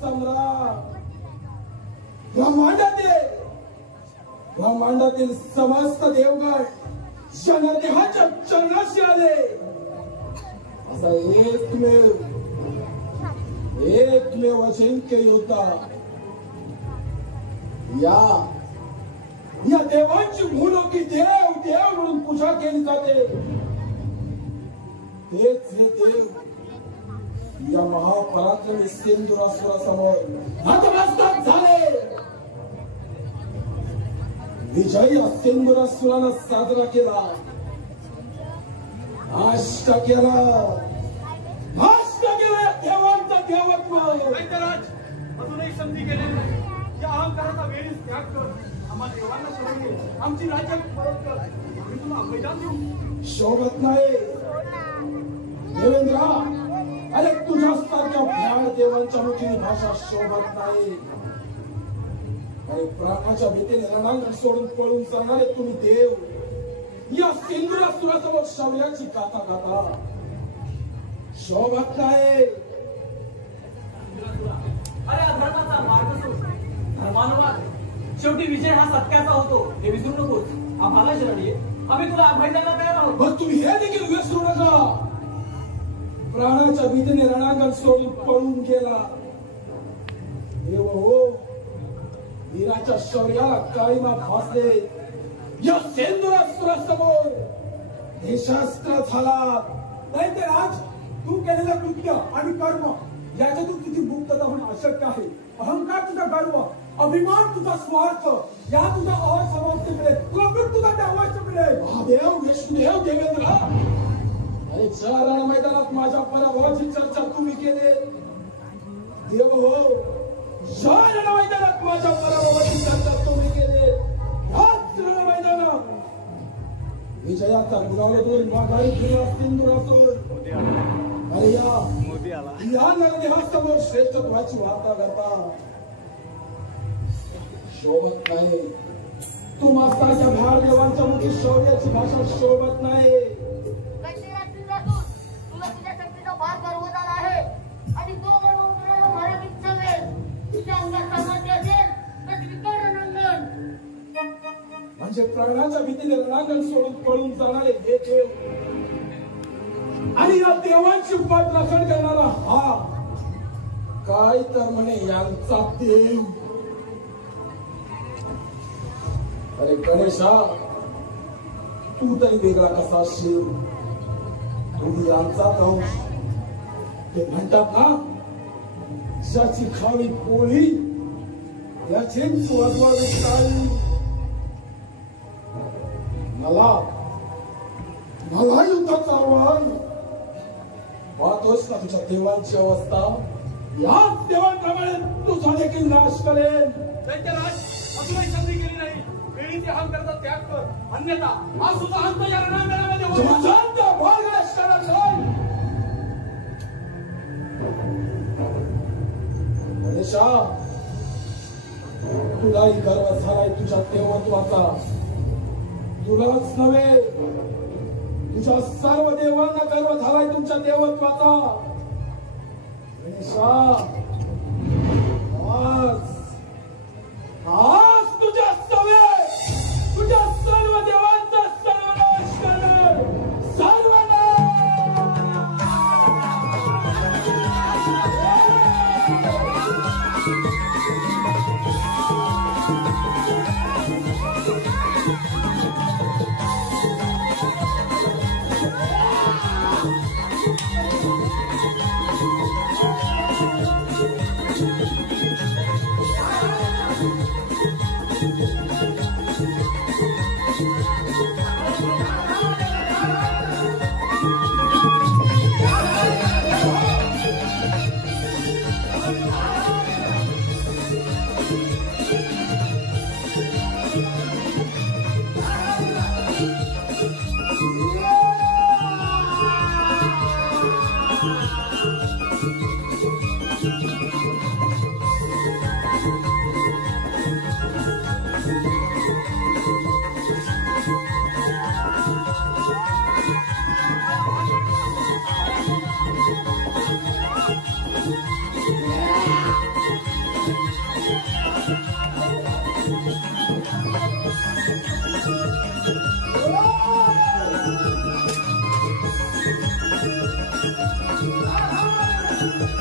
सम्राट ब्रह्मांडातील समस्त देवगण जनदेहाच्या चरणाशी आले. असा एकमेव अजिंक्य योद्धा या देवांची भूलोकी देव देव म्हणून पूजा केली जाते. तेच हे देव या महापराक्रमी सिंधुरासुरासमोर नतमस्तक झाले. विजय या सिंधुरासुरानं साजरा केला. नष्ट केला देवांचा देवत्व. दैत्यराज, अजूनही संधी केलेली नाही. या अहंकाराचा वेळीच त्याग कर. आम्हा देवांना शरण घे. आमची राज्य परत कर. आम्ही तुला मैदान देऊ. शोभत नाही देवेंद्र. अरे तुझ्यासारख्या भ्याड देवांच्या मुखीने भाषा शोभत नाही. अरे प्राणाच्या भीतीने रणांगण सोडून पळून जाणारे तुम्ही देव या सिंधुरासुरासमोर शौर्याची गाथा गाता. शोभत नाही. अरे अधर्माचा मार्ग सोड. धर्मानुवाद शेवटी विजय हा सत्याचा होतो हे विसरू नकोस. आम्हाला शरण ये. आम्ही तुला अभय द्यायला तयार आहोत. मग तुम्ही हे देखील विसरू नका. प्राणाच्या भीतीने रणांगण सोडून पळून गेला देव हो. वीराच्या शौर्याला काळीमा फासले. या सिंधुरासुरासमोर निशस्त्र झाला. दैत्यराज, तू केलेलं कृत्य आणि कर्म याच्यातून तुझी मुक्तता होणं अशक्य आहे. अहंकार तुझा गर्व, अभिमान तुझा स्वार्थ या तुझा असमाप्ती मिळेल. तुला मृत्यूचा त्यावाच मिळेल. महादेव विष्णुदेव देवेंद्र. अरे ज्या रण मैदानात माझ्या पराभवाची चर्चा तुम्ही केली देव हो. ज्या रण मैदानात माझ्या पराभवाची चर्चा तुम्ही केली याच रण मैदानात विजयाचा गुलाल दोन माघारी फिरला सिंधुरासुर. अरे या नरदेहासमोर श्रेष्ठत्वाची वार्ता करता शोभत नाही. तू मास्ताच्या भार देवांच्या मुखी शौर्याची भाषा शोभत नाही. तुला तुझ्या शक्तीचा फार गर्व झाला आहे आणि तो गर्व मर्यादित चालेल. तुझ्या अंगात सामर्थ्य असेल तर स्वीकार रणांगण. म्हणजे प्राणाच्या भीतीने रणांगण सोडून पळून जाणारे हे देव आणि या देवांची उपवास रक्षण करणारा हा काय तर म्हणे यांचा देव. अरे गणेशा, तू तरी वेगळा कसा असशील. तुम्ही यांचा अंश. ते म्हणतात ना, ज्याची खावी पोळी याचीच वाजवावी टाळी. मला युद्धाचं आव्हान. पाहतोस ना तुझ्या देवांची अवस्था. याच देवांप्रमाणे तुझा देखील नाश करेल. दैत्यराज, अजूनही संधी केली नाही. वेळीचे अहंकाराचा त्याग कर. अन्यथा आज तुझा अंत या रणांगणामध्ये होईल. शांत भागण्यास करत नाही. गणेशा, तुलाही गर्व झालाय तुझ्या देवत्वाचा. तुलाच नव्हे, तुझ्या सर्व देवांना गर्व झालाय तुमच्या देवत्वाचा. गणेशा, आज तुझ्या तुझ्या सर्व देवांचा सर्वनाश करणार. सर्वांना Thank you.